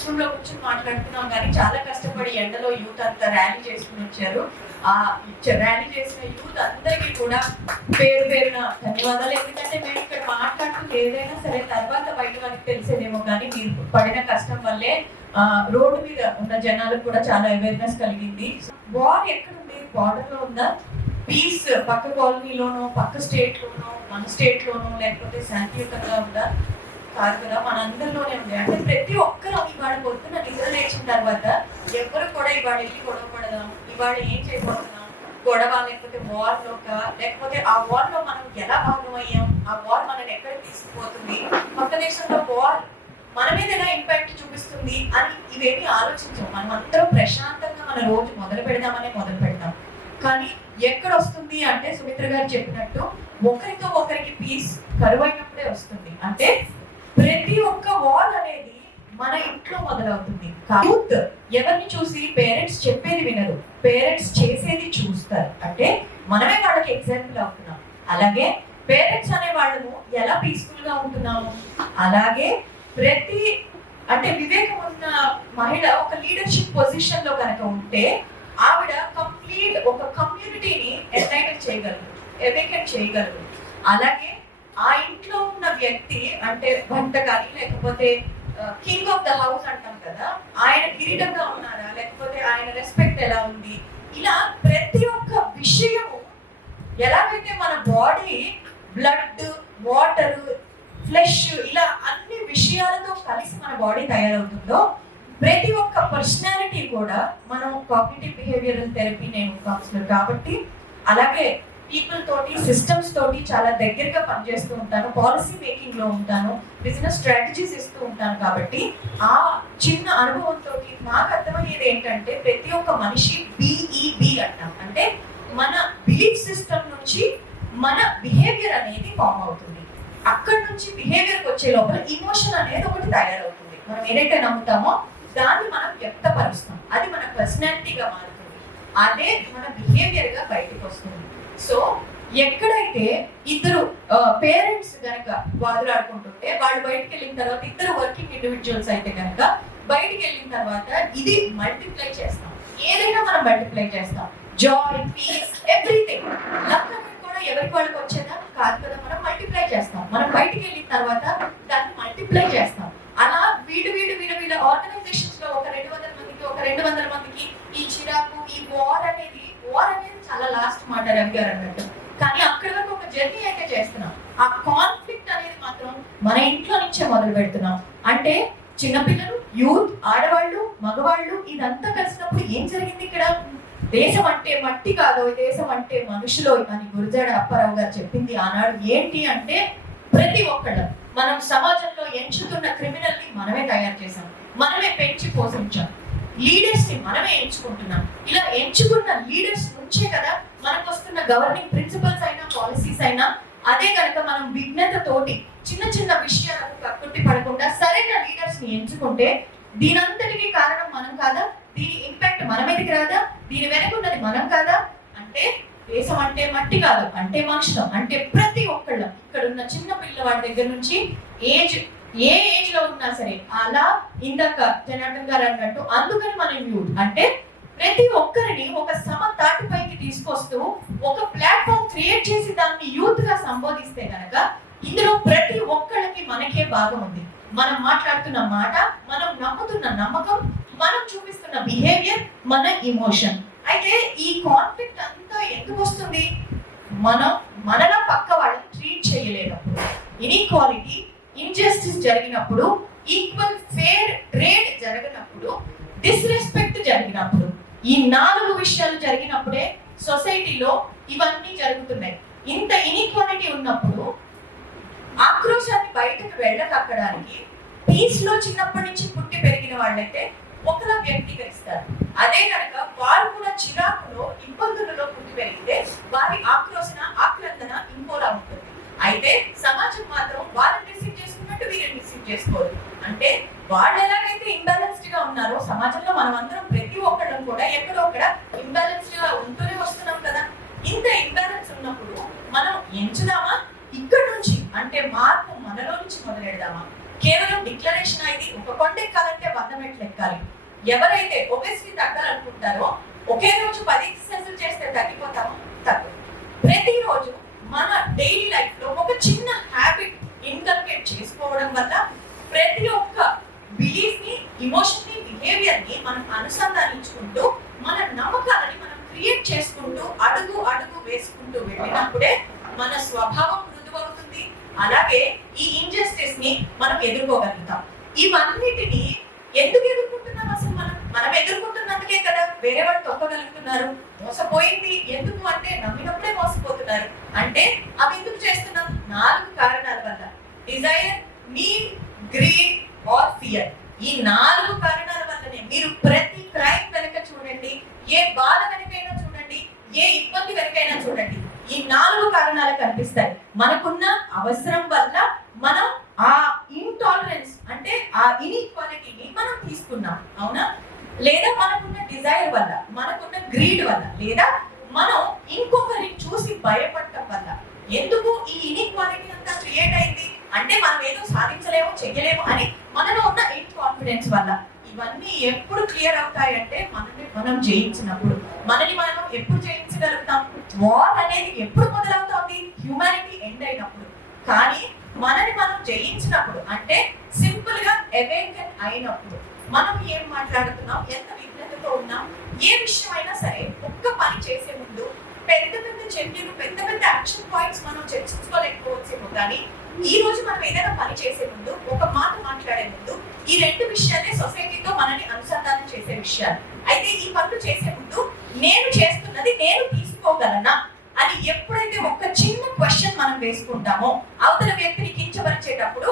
Conference room లో కూర్చొని మాట్లాడుతున్నాం కానీ చాలా కష్టపడి ఎండలో యూత్ అంతా ర్యాలీ చేసుకుని వచ్చారు. ఆ ర్యాలీ చేసిన యూత్ అందరికీ కూడా పేరు పేరున ధన్యవాదాలు. ఎందుకంటే మేము ఇక్కడ మాట్లాడుతూ ఏదైనా సరే తర్వాత బయట వాళ్ళకి తెలిసేదేమో కానీ మీరు పడిన కష్టం వల్లే రోడ్డు మీద ఉన్న జనాలకు కూడా చాలా అవేర్నెస్ కలిగింది. వార్ ఎక్కడుంది? బార్డర్ లో ఉందా? పీస్ పక్క కాలనీలోనో పక్క స్టేట్ లోనో మన స్టేట్ లోనో లేకపోతే శాంతియుతంగా ఉందా? కాదు కదా, మన అందరిలోనే ఉంది. అంటే ప్రతి ఒక్కరు ఇవాళ పొద్దున నిద్ర లేచిన తర్వాత ఎవరు కూడా ఇవాళ వెళ్ళి గొడవ పడదాం, ఇవాళ ఏం చేయబోతున్నాం, గొడవ లేకపోతే వార్ లోక, లేకపోతే ఆ వార్ లో మనం ఎలా భాగం అయ్యాం, ఆ వార్ మనల్ని ఎక్కడికి తీసుకుపోతుంది, పక్క దేశంలో వార్ మన మీద ఎలా ఇంపాక్ట్ చూపిస్తుంది అని ఇవేమి ఆలోచించాం. మనం అందరం ప్రశాంతంగా మన రోజు మొదలు పెడతాం. కానీ ఎక్కడ వస్తుంది అంటే సుమిత్ర గారు చెప్పినట్టు ఒకరితో ఒకరికి పీస్ కరువైనప్పుడే వస్తుంది. అంటే ప్రతి ఒక్క వార్ అనేది మన ఇంట్లో మొదలవుతుంది. యూత్ ఎవరిని చూసి పేరెంట్స్ చెప్పేది వినరు, పేరెంట్స్ చేసేది చూస్తారు. అంటే మనమే వాళ్ళకి ఎగ్జాంపుల్ అవుతున్నాం. అలాగే పేరెంట్స్ అనే వాళ్ళము ఎలా పీస్ఫుల్ గా ఉంటున్నాము, అలాగే ప్రతి అంటే వివేకం ఉన్న మహిళ ఒక లీడర్షిప్ పొజిషన్ లో కనుక ఉంటే ఆవిడ కంప్లీట్ ఒక కమ్యూనిటీని ఎన్లైటన్ చేయగలరు. అలాగే ఆ ఇంట్లో ఉన్న వ్యక్తి అంటే భర్త కానీ లేకపోతే కింగ్ ఆఫ్ ద హౌస్ అంటాం కదా, ఆయన కిరీటంగా ఉన్నారా, లేకపోతే ఆయన రెస్పెక్ట్ ఎలా ఉంది, ఇలా ప్రతి ఒక్క విషయము ఎలాగైతే మన బాడీ బ్లడ్, వాటర్, ఫ్లెష్ ఇలా అన్ని విషయాలతో కలిసి మన బాడీ తయారవుతుందో ప్రతి ఒక్క పర్సనాలిటీ కూడా మనం కాగ్నిటివ్ బిహేవియరల్ థెరపీ, నేను కౌన్సిలర్ కాబట్టి అలాగే పీపుల్ తోటి సిస్టమ్స్ తోటి చాలా దగ్గరగా పనిచేస్తూ ఉంటాను, పాలసీ మేకింగ్ లో ఉంటాను, బిజినెస్ స్ట్రాటజీస్ ఇస్తూ ఉంటాను. కాబట్టి ఆ చిన్న అనుభవంతో నాకు అర్థమయ్యేది ఏంటంటే ప్రతి ఒక్క మనిషి బిఈబి అంటాం, అంటే మన బిలీఫ్ సిస్టమ్ నుంచి మన బిహేవియర్ అనేది ఫామ్ అవుతుంది. అక్కడి నుంచి బిహేవియర్కి వచ్చే లోపల ఇమోషన్ అనేది ఒకటి తయారవుతుంది. మనం ఏదైతే నమ్ముతామో దాన్ని మనం వ్యక్తపరుస్తాం, అది మన పర్సనాలిటీగా మారుతుంది, అదే మన బిహేవియర్ గా బయటకు వస్తుంది. సో ఎక్కడైతే ఇద్దరు పేరెంట్స్ కనుక వాదులాడుకుంటుంటే వాళ్ళు బయటకు వెళ్ళిన తర్వాత ఇద్దరు వర్కింగ్ ఇండివిజువల్స్ అయితే కనుక బయటికి వెళ్ళిన తర్వాత ఇది మల్టిప్లై చేస్తాం. ఏదైనా మనం మల్టిప్లై చేస్తాం, జాయ్, పీస్, ఎవ్రీథింగ్. లక్ అనేది కూడా ఎవరికి వాళ్ళకి వచ్చేదా కాదు కదా, మనం మల్టిప్లై చేస్తాం. మనం బయటికి వెళ్ళిన తర్వాత దాన్ని మల్టిప్లై చేస్తాం. అలా వీడు ఆర్గనైజేషన్స్ లో ఒక 200 మందికి, ఒక 200 మందికి ఈ చిరాకు, ఈ వార్ అనేది చాలా లాస్ట్ మాట రవి గారు అన్నట్టు. కానీ అక్కడి వరకు ఒక జర్నీ అయితే చేస్తున్నాం. ఆ కాన్ఫ్లిక్ట్ అనేది మాత్రం మన ఇంట్లో నుంచే మొదలు పెడుతున్నాం. అంటే చిన్నపిల్లలు, యూత్, ఆడవాళ్ళు, మగవాళ్ళు ఇదంతా కలిసినప్పుడు ఏం జరిగింది ఇక్కడ? దేశం అంటే మట్టి కాదు, దేశం అంటే మనుషులు అని గురజాడ అప్పారావు గారు చెప్పింది ఆనాడు. ఏంటి అంటే ప్రతి ఒక్కళ్ళు మనం సమాజంలో ఎంచుతున్న క్రిమినల్ ని మనమే తయారు చేసాం, మనమే పెంచి పోషించాం, లీడర్స్ ని మనమే ఎంచుకుంటున్నాం. ఇలా ఎంచుకున్న లీడర్స్ నుంచే కదా మనకు వస్తున్న గవర్నింగ్ ప్రిన్సిపల్స్ అయినా పాలసీస్ అయినా. అదే కనుక మనం విజ్ఞతతోటి చిన్న చిన్న విషయాలకు కక్కుర్తి పడకుండా సరైన లీడర్స్ ని ఎంచుకుంటే దీనంతటికీ కారణం మనం కాదా? దీని ఇంపాక్ట్ మన మీదకి రాదా? దీని వెనకున్నది మనం కాదా? అంటే దేశం అంటే మట్టి కాదు, అంటే మనుషులం, అంటే ప్రతి ఒక్కళ్ళం. ఇక్కడ ఉన్న చిన్న పిల్లవాడి దగ్గర నుంచి ఏ ఏజ్ లో ఉన్నా సరే. అలా ఇందాక జనార్దన్ గారు అన్నట్టు అందుకని మనం యూత్ అంటే ప్రతి ఒక్కరిని ఒక సమ తాటిపైకి తీసుకొస్తూ ఒక ప్లాట్ఫామ్ క్రియేట్ చేసి దాన్ని యూత్ గా సంబోధిస్తే కనుక ఇందులో ప్రతి ఒక్కళ్ళకి మనకే భాగం ఉంది. మనం మాట్లాడుతున్న మాట, మనం నమ్ముతున్న నమ్మకం, మనం చూపిస్తున్న బిహేవియర్, మన ఇమోషన్. అయితే ఈ కాన్ఫ్లిక్ట్ అంతా ఎందుకు వస్తుంది? మనం మనలా పక్క వాళ్ళని ట్రీట్ చేయలేనప్పుడు, ఇన్ఈక్వాలిటీ, ఇంజస్టిస్ జరిగినప్పుడు, ఈక్వల్ ఫేర్ ట్రేడ్ జరగనప్పుడు, డిస్రెస్పెక్ట్ జరిగినప్పుడు, ఈ 4 విషయాలు జరిగినప్పుడే సొసైటీలో ఇవన్నీ జరుగుతున్నాయి. ఇంత ఇన్ఈక్వాలిటీ ఉన్నప్పుడు ఆక్రోశాన్ని బయటకు వెళ్ళకక్కడానికి పీస్ లో చిన్నప్పటి నుంచి పుట్టి పెరిగిన వాళ్ళైతే ఒకలా వ్యక్తీకరిస్తారు. అదే కనుక వారు కూడా చిరాకులో, ఇబ్బందులలో పుట్టి పెరిగితే వారి ఆక్రందన ఇంకోలా ఉంటుంది. అయితే సమాజం మాత్రం వారిని రిసీవ్ చేసుకున్నట్టు వీరిని రిసీవ్ చేసుకోరు. అంటే వాళ్ళు ఎలాగైతే ఇంబ్యాలెన్స్డ్ గా ఉన్నారో సమాజంలో మనం అందరం ప్రతి ఒక్కళ్ళం కూడా ఎక్కడో అక్కడ ఇంబ్యాలెన్స్డ్ గా ఉంటూనే వస్తున్నాం కదా. ఇంత ఇంబ్యాలెన్స్ ఉన్నప్పుడు మనం ఎంచుదామా? ఇక్కడ నుంచి అంటే మార్పు మనలో నుంచి మొదలెడదామా? కేవలం డిక్లరేషన్ ఇది ఒక కొండ ఎక్కాలంటే 100 100 మెట్లు ఎక్కాలి. ఎవరైతే ఒబెసిటీ తగ్గాలనుకుంటారో ఒకే రోజు 10 ఎక్సర్సైజులు చేస్తే తగ్గిపోతాము, తగ్గదు. ప్రతిరోజు మన డైలీ లైఫ్ లో ఒక చిన్న హ్యాబిట్ ఇన్కల్కేట్ చేసుకోవడం వల్ల ప్రతి ఒక్క బిలీఫ్ ని, ఎమోషన్ ని, బిహేవియర్ ని మనం అనుసంధానించుకుంటూ మన నమ్మకాలని మనం క్రియేట్ చేసుకుంటూ అడుగు అడుగు వేసుకుంటూ వెళ్ళినప్పుడే మన స్వభావం మృదువవుతుంది. అలాగే ఈ ఇంజస్టిస్ ని మనం ఎదుర్కోగలుగుతాం. ఇవన్నిటిని ఎందుకు ఎదుర్కొంటున్నాం? అసలు మనం ఎదుర్కొంటున్నందుకే కదా వేరే వాళ్ళు తొక్కగలుగుతున్నారు. మోసపోయింది ఎందుకు అంటే నమ్మినప్పుడే మోసపోతున్నారు. అంటే అవి ఎందుకు చేస్తున్నాం? 4 కారణాల వల్ల. Desire, need, greed or fear. ఈ 4 కారణాల వల్లనే మీరు ప్రతి క్రైమ్ వెనక చూడండి, ఏ బాధ వెనకైనా చూడండి, ఏ ఇబ్బంది వెనకైనా చూడండి, ఈ 4 కారణాలు కనిపిస్తాయి. మనకున్న అవసరం వల్ల మనం ఆ ఇంటాలరెన్స్ అంటే ఆ ఇన్ఈక్వాలిటీని మనం తీసుకున్నాం, అవునా? లేదా మనకున్న డిజైర్ వల్ల, మనకున్న గ్రీడ్ వల్ల, లేదా మనం ఇంకొకరిని చూసి భయపడటం వల్ల. ఎందుకు ఈ ఇన్ఈక్వాలిటీ అంతా క్రియేట్ అయింది అంటే మనం ఏదో సాధించలేము, చెయ్యలేము అని మనలో ఉన్న ఇన్కాన్ఫిడెన్స్ వల్ల. ఇవన్నీ ఎప్పుడు క్లియర్ అవుతాయి అంటే మనల్ని మనం జయించినప్పుడు. మనల్ని మనం ఎప్పుడు జయించగలుగుతాం? వార్ అనేది ఎప్పుడు మొదలవుతుంది? హ్యూమానిటీ ఎండ్ అయినప్పుడు. కానీ మనని మనం జయించినప్పుడు అంటే సింపుల్ గా అవేకన్ అయినప్పుడు. మనం ఏం మాట్లాడుతున్నాం, ఎంత విజ్ఞతతో ఉన్నాం, ఏ విషయం అయినా సరే ఒక్క పని చేసే ముందు పెద్ద పెద్ద చర్యలు, పెద్ద పెద్ద యాక్షన్ పాయింట్స్ మనం చర్చించుకోలేకపోవచ్చేమో, కానీ ఈ రోజు మనం ఏదైనా పని చేసే ముందు, ఒక మాట మాట్లాడే ముందు ఈ 2 విషయాలే సొసైటీతో మనని అనుసంధానం చేసే విషయాలు. అయితే ఈ పనులు చేసే ముందు నేను చేస్తున్నది నేను తీసుకోగలనా అని ఎప్పుడైతే ఒక చిన్న క్వశ్చన్ మనం వేసుకుంటామో, అవతల వ్యక్తిని కించపరిచేటప్పుడు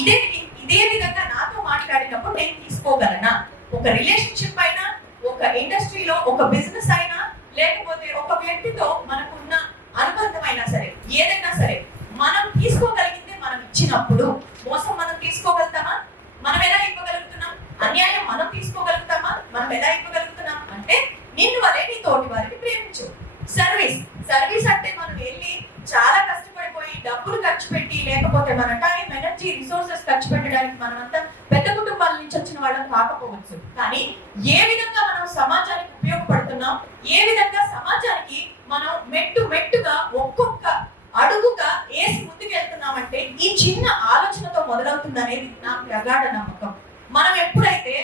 ఇదే విధంగా నాతో మాట్లాడినప్పుడు నేను తీసుకోగలనా? ఒక రిలేషన్షిప్ అయినా, ఒక ఇండస్ట్రీలో, ఒక బిజినెస్ అయినా, లేకపోతే ఒక వ్యక్తితో మనకున్న అనుబంధం అయినా సరే, ఏదైనా సరే మనం తీసుకోగలిగిందే మనం ఇచ్చినప్పుడు. మోసం మనం తీసుకోగలుగుతామా? మనం ఎలా ఇవ్వగలుగుతున్నాం? అన్యాయం మనం తీసుకోగలుగుతామా? మనం ఎలా ఇవ్వగలుగుతున్నాం అంటే నిన్ను వలే నీ తోటి వారిని ప్రేమించు. సర్వీస్ అంటే మనం వెళ్ళి చాలా కష్టపడిపోయి డబ్బులు ఖర్చు పెట్టి, లేకపోతే మన టైం, ఎనర్జీ, రిసోర్సెస్ ఖర్చు పెట్టడానికి మనమంతా పెద్ద కుటుంబాల నుంచి వచ్చిన వాళ్ళం కాకపోవచ్చు. కానీ ఏ విధంగా మనం సమాజానికి ఉపయోగపడుతున్నాం, ఏ విధంగా సమాజానికి మనం మెట్టుగా ఒక్కొక్క అడుగుగా వేసి ముందుకెళ్తున్నామంటే ఈ చిన్న ఆలోచనతో మొదలవుతుంది అనేది నా ప్రగాఢ నమ్మకం. మనం ఎప్పుడైతే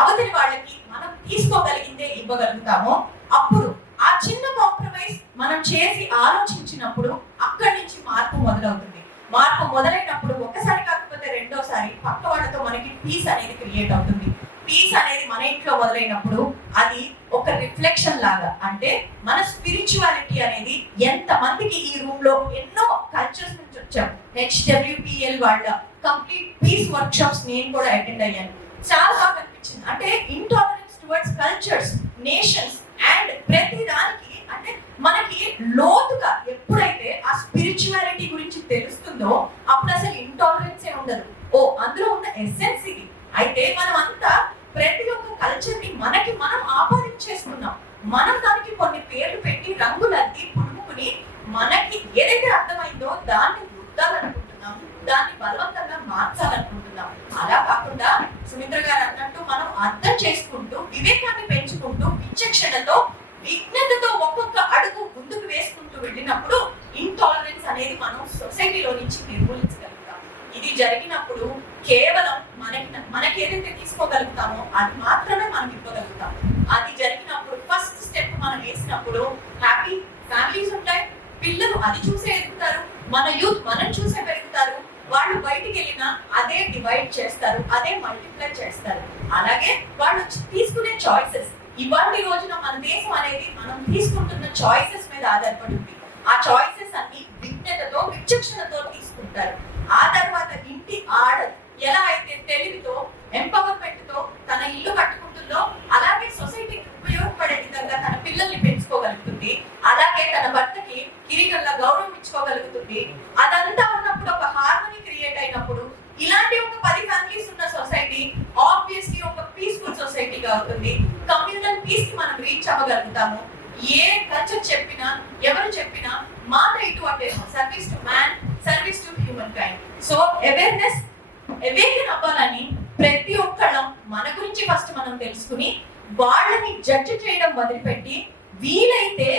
అవతలి వాళ్ళకి మనం తీసుకోగలిగిందే ఇవ్వగలుగుతామో అప్పుడు ఆ చిన్న కాంప్రమైజ్ మనం చేసి ఆలోచించినప్పుడు అక్కడి నుంచి మార్పు మొదలవుతుంది. మార్పు మొదలైనప్పుడు ఒకసారి కాకపోతే రెండోసారి పక్క వాళ్ళతో మనకి పీస్ అనేది క్రియేట్ అవుతుంది. పీస్ అనేది మన ఇంట్లో మొదలైనప్పుడు అది ఒక రిఫ్లెక్షన్ లాగా, అంటే మన స్పిరిచువాలిటీ అనేది ఎంత మందికి ఈ రూమ్ లో ఎన్నో కల్చర్స్ నుంచి వచ్చాం. HWPL వాళ్ళ కంప్లీట్ పీస్ వర్క్ షాప్స్ నేను కూడా అటెండ్ అయ్యాను. చాలా బాగా అనిపించింది. అంటే intolerance towards cultures, nations and ప్రతి దానికి అంటే మనకి లోతుగా ఎప్పుడైతే ఆ స్పిరిచువాలిటీ గురించి తెలుస్తుందో అప్పుడు అసలు ఇంటాలరెన్సే ఉండదు. అందులో ఉన్న ఎసెన్స్ ఇది. అయితే మనం అంతా ప్రతి ఒక్క కల్చర్ ని మనకి మనం ఆపాదించేస్తున్నాం. మనం దానికి కొన్ని పేర్లు పెట్టి రంగులద్ది పులుముకుని మనకి ఏదైతే అర్థమైందో దాన్ని రుద్దాలనుకుంటున్నాం, దాన్ని బలవంతంగా మార్చాలనుకుంటున్నాం. అలా కాకుండా సుమిత్ర గారు అన్నట్టు మనం అర్థం చేసుకుంటూ, వివేకాన్ని పెంచుకుంటూ, విచక్షణతో, విజ్ఞతతో ఒక్కొక్క అడుగు ముందుకు వేసుకుంటూ వెళ్ళినప్పుడు ఇంటాలరెన్స్ అనేది మనం సొసైటీలో నుంచి నిర్మూలించగలుగుతాం. ఇది జరిగినప్పుడు కేవలం మనకి ఏదైతే తీసుకోగలుగుతామో అది మాత్రమే మనం ఇవ్వగలుగుతాం. అది జరిగినప్పుడు ఫస్ట్ స్టెప్ మనం వేసినప్పుడు హ్యాపీ ఫ్యామిలీస్ ఉంటాయి, పిల్లలు అది చూసే ఎదుగుతారు, మన యూత్ మనం చూసే పెరుగుతారు. వాళ్ళు బయటికి వెళ్ళినా అదే డివైడ్ చేస్తారు, అదే మల్టిప్లై చేస్తారు. అలాగే వాళ్ళు తీసుకునే చాయిసెస్, ఇవాళ రోజున మన దేశం అనేది మనం తీసుకుంటున్న చాయిసెస్ మీద ఆధారపడి ఉంది. ఆ చాయిసెస్ అన్ని విజ్ఞతతో, విచక్షణతో తీసుకుంటారు. ఆ తర్వాత ఇంటి ఆడ ఎలా అయితే తెలివితో, ఎంపవర్మెంట్ తో తన ఇల్లు కట్టుకుంటుందో అలాగే సొసైటీకి ఉపయోగపడే విధంగా తన పిల్లల్ని పెంచుకోగలుగుతుంది. అలాగే తన భర్తకి కిరీటంగా గౌరవం ఇచ్చుకోగలుగుతుంది. అదంతా ఉన్నప్పుడు ఒక హార్మనీ క్రియేట్ అయినప్పుడు ఇలాంటి ఒక 10 ఫ్యామిలీస్ ఉన్న సొసైటీ ఆబ్వియస్లీ ఒక పీస్ఫుల్ సొసైటీగా అవుతుంది. కమ్యూనల్ పీస్ కి మనం రీచ్ అవ్వగలుగుతాము. ఏ కల్చర్ చెప్పినా, ఎవరు చెప్పినా మాట ఇటు అంటే service to man, service to human kind. So awareness, awaken అవ్వాలని ప్రతి ఒక్కళ్ళం మన మనం తెలుసుకుని వాళ్ళని జడ్జ్ చేయడం మొదలుపెట్టి వీలైతే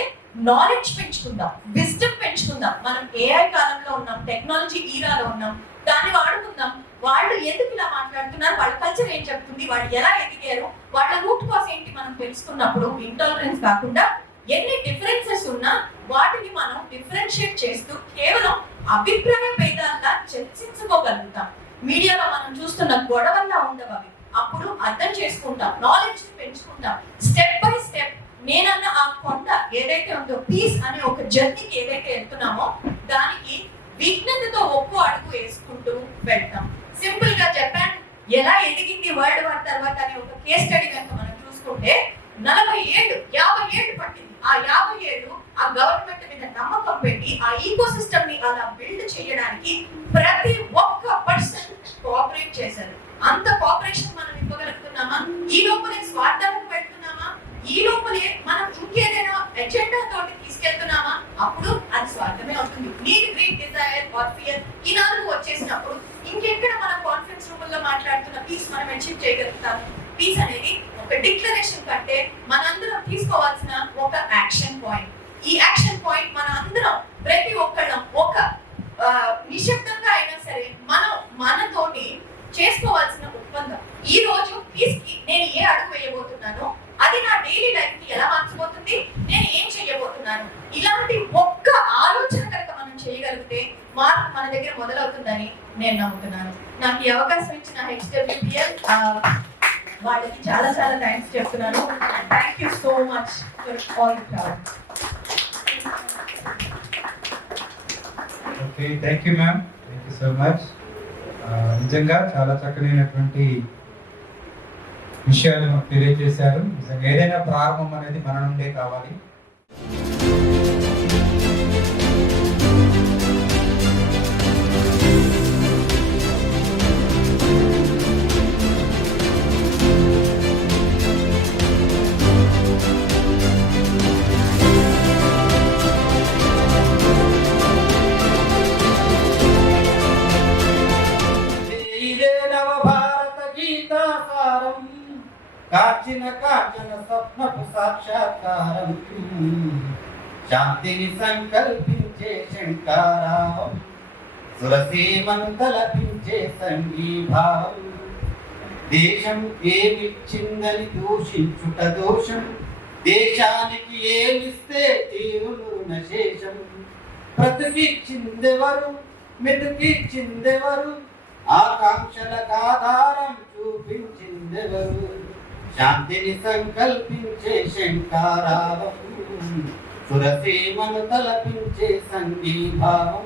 నాలెడ్జ్ పెంచుకుందాం, విజ్డమ్ పెంచుకుందాం. మనం ఏఐ కాలంలో ఉన్నాం, టెక్నాలజీ ఈరాలో ఉన్నాం, దాన్ని వాడుకుందాం. వాళ్ళు ఎందుకు ఇలా మాట్లాడుతున్నారు, వాళ్ళ కల్చర్ ఏం చెప్తుంది, వాళ్ళు ఎలా ఎదిగారు, వాళ్ళ రూట్ కాస్ ఏంటి మనం తెలుసుకున్నప్పుడు ఇంటాలరెన్స్ కాకుండా ఎన్ని డిఫరెన్సెస్ ఉన్నా వాటిని మనం డిఫరెన్షియేట్ చేస్తూ కేవలం అభిప్రాయ భేదాల్లా చర్చించుకోగలుగుతాం. మీడియాలో మనం చూస్తున్న గొడవల్లా ఉండవు అవి. అప్పుడు అర్థం చేసుకుంటాం, నాలెడ్జ్ పెంచుకుంటాం. స్టెప్ బై స్టెప్ నేనన్న ఆ కొండ ఏదైతే ఉందో, పీస్ అనే ఒక జర్నీకి ఏదైతే వెళ్తున్నామో దానికి విజ్ఞతతో ఒక్కో అడుగు వేసుకుంటూ వెళ్తాం. సింపుల్ గా జపాన్ ఎలా ఎదిగింది వరల్డ్ వార్ తర్వాత అనే ఒక కేస్ స్టడీ కనుక మనం చూసుకుంటే 40 ఏళ్ళు 50 ఏళ్ళు పట్టింది. ఆ 50 ఏళ్ళు ఆ గవర్నమెంట్ మీద నమ్మకం పెట్టి ఆ ఈకో సిస్టమ్ ని అలా బిల్డ్ చేయడానికి ప్రతి ఒక్క పర్సన్ కోఆపరేట్ చేశారు. అంత కోఆపరేషన్ మనం ఇవ్వగలుగుతున్నామా? ఈ లోపలే స్వార్థాలకు పెడుతున్నామా? ఈ లోపలే మనం ఇంకేదైనా ఎజెండా తోటి తీసుకెళ్తున్నామా? అప్పుడు అది స్వార్థమే అవుతుంది. Need, greed, desire or fear ఈ 4 వచ్చేసినప్పుడు ఇంకెక్కడ మనం కాన్ఫరెన్స్ రూమ్ లో మాట్లాడుతున్న పీస్ మనం అచీవ్ చేయగలుగుతాము? పీస్ అనేది ఒక డిక్లరేషన్ కంటే మనందరం తీసుకోవాల్సిన ఒక యాక్షన్ పాయింట్. ఈ యాక్షన్ పాయింట్ మన అందరం ప్రతి ఒక్కళ్ళం ఒక నిశ్శబ్దంగా అయినా సరే మనం మనతోటి చేసుకోవాల్సిన ఒప్పందం. ఈ రోజు పీస్ కి నేను ఏ అడుగు వేయబోతున్నానో అది నా డైలీ లైఫ్ ని ఎలా మార్చబోతుంది, నేను ఏం చేయబోతున్నాను, ఇలాంటి ఒక్క ఆలోచన కనుక మనం చేయగలిగితే మార్పు మన దగ్గర మొదలవుతుందని నేను నమ్ముతున్నాను. నాకు ఈ అవకాశం ఇచ్చిన HWPL వాళ్ళకి చాలా చాలా థ్యాంక్స్ చెప్తున్నాను. Thank you so much for all the crowd. Okay, thank you ma'am, thank you so much. నిజంగా చాలా చక్కనైనటువంటి విషయాలు మాకు తెలియజేశారు. నిజంగా ఏదైనా ప్రారంభం అనేది మన నుండే కావాలి. కాచిన కాచన స్వప్నపు సాక్షాత్కారం, శాంతిని సంకల్పించే శంకారావం, సురసీమను తలపించే సంఘీభావం. దేశం ఏమిచ్చిందని దూషించుట దోషం, దేశానికి ఏమిస్తే తీరున శేషం. బ్రతికిచ్చిందెవరు, మెతుకిచ్చిందెవరు, ఆకాంక్షలకు ఆధారం చూపించిందెవరు. శాంతిని సంకల్పించే శంకారావం, సురసీమను తలపించే సంఘీభావం.